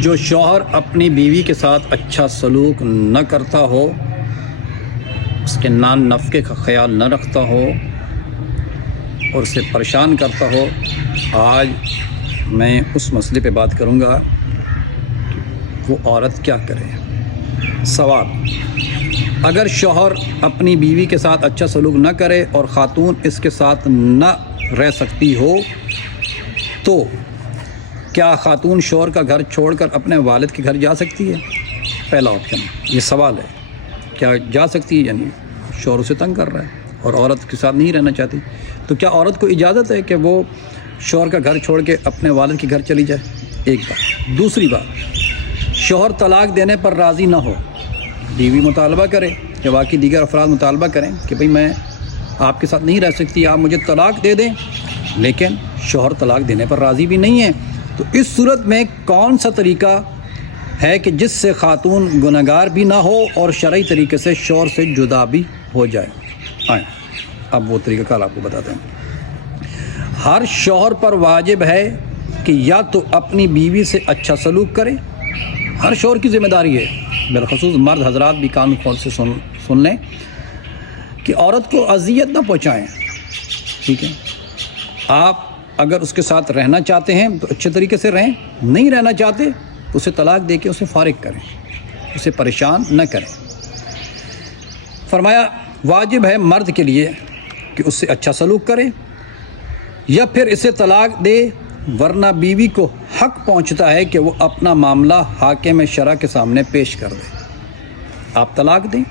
جو شوہر اپنی بیوی کے ساتھ اچھا سلوک نہ کرتا ہو، اس کے نان نفقے کا خیال نہ رکھتا ہو اور اسے پریشان کرتا ہو، آج میں اس مسئلے پہ بات کروں گا کہ وہ عورت کیا کرے۔ سوال: اگر شوہر اپنی بیوی کے ساتھ اچھا سلوک نہ کرے اور خاتون اس کے ساتھ نہ رہ سکتی ہو تو کیا خاتون شوہر کا گھر چھوڑ کر اپنے والد کے گھر جا سکتی ہے؟ پہلا آپشن یہ سوال ہے، کیا جا سکتی ہے؟ یعنی شوہر اسے تنگ کر رہا ہے اور عورت کے ساتھ نہیں رہنا چاہتی، تو کیا عورت کو اجازت ہے کہ وہ شوہر کا گھر چھوڑ کے اپنے والد کے گھر چلی جائے؟ ایک بات۔ دوسری بات، شوہر طلاق دینے پر راضی نہ ہو، بیوی مطالبہ کرے یا باقی دیگر افراد مطالبہ کریں کہ بھئی میں آپ کے ساتھ نہیں رہ سکتی، آپ مجھے طلاق دے دیں، لیکن شوہر طلاق دینے پر راضی بھی نہیں ہے، تو اس صورت میں کون سا طریقہ ہے کہ جس سے خاتون گنہگار بھی نہ ہو اور شرعی طریقے سے شوہر سے جدا بھی ہو جائے؟ آئیں اب وہ طریقہ کار آپ کو بتاتے ہیں۔ ہر شوہر پر واجب ہے کہ یا تو اپنی بیوی سے اچھا سلوک کرے، ہر شوہر کی ذمہ داری ہے، بالخصوص مرد حضرات بھی کان کھول سے سن لیں کہ عورت کو اذیت نہ پہنچائیں، ٹھیک ہے؟ آپ اگر اس کے ساتھ رہنا چاہتے ہیں تو اچھے طریقے سے رہیں، نہیں رہنا چاہتے اسے طلاق دے کے اسے فارغ کریں، اسے پریشان نہ کریں۔ فرمایا واجب ہے مرد کے لیے کہ اس سے اچھا سلوک کرے یا پھر اسے طلاق دے، ورنہ بیوی کو حق پہنچتا ہے کہ وہ اپنا معاملہ حاکم شرع کے سامنے پیش کر دے۔ آپ طلاق دیں،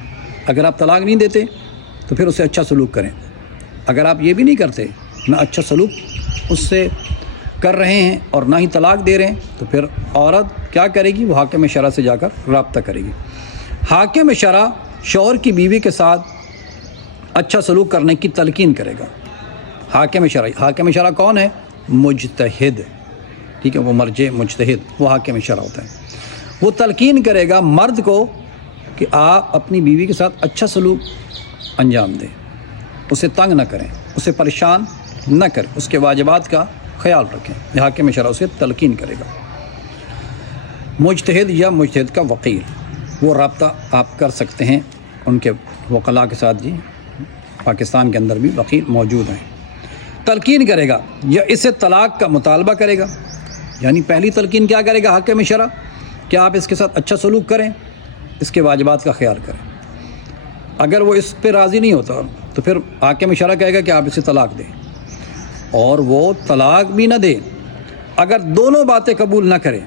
اگر آپ طلاق نہیں دیتے تو پھر اسے اچھا سلوک کریں، اگر آپ یہ بھی نہیں کرتے، نہ اچھا سلوک اس سے کر رہے ہیں اور نہ ہی طلاق دے رہے ہیں، تو پھر عورت کیا کرے گی؟ وہ حاکم شرع سے جا کر رابطہ کرے گی۔ حاکم شرع شوہر کی بیوی کے ساتھ اچھا سلوک کرنے کی تلقین کرے گا۔ حاکم شرع کون ہے؟ مجتہد، ٹھیک ہے، وہ مرجع مجتہد، وہ حاکم شرع ہوتا ہے۔ وہ تلقین کرے گا مرد کو کہ آپ اپنی بیوی کے ساتھ اچھا سلوک انجام دیں، اسے تنگ نہ کریں، اسے پریشان نہ کریں، اس کے واجبات کا خیال رکھیں۔ یہ حاکم شرع اسے تلقین کرے گا۔ مجتہد یا مجتہد کا وکیل، وہ رابطہ آپ کر سکتے ہیں ان کے وکلاء کے ساتھ، جی پاکستان کے اندر بھی وکیل موجود ہیں۔ تلقین کرے گا یا اسے طلاق کا مطالبہ کرے گا، یعنی پہلی تلقین کیا کرے گا حاکم شرع کہ آپ اس کے ساتھ اچھا سلوک کریں، اس کے واجبات کا خیال کریں۔ اگر وہ اس پہ راضی نہیں ہوتا تو پھر حاکم شرع کہے گا کہ آپ اسے طلاق دیں، اور وہ طلاق بھی نہ دے۔ اگر دونوں باتیں قبول نہ کریں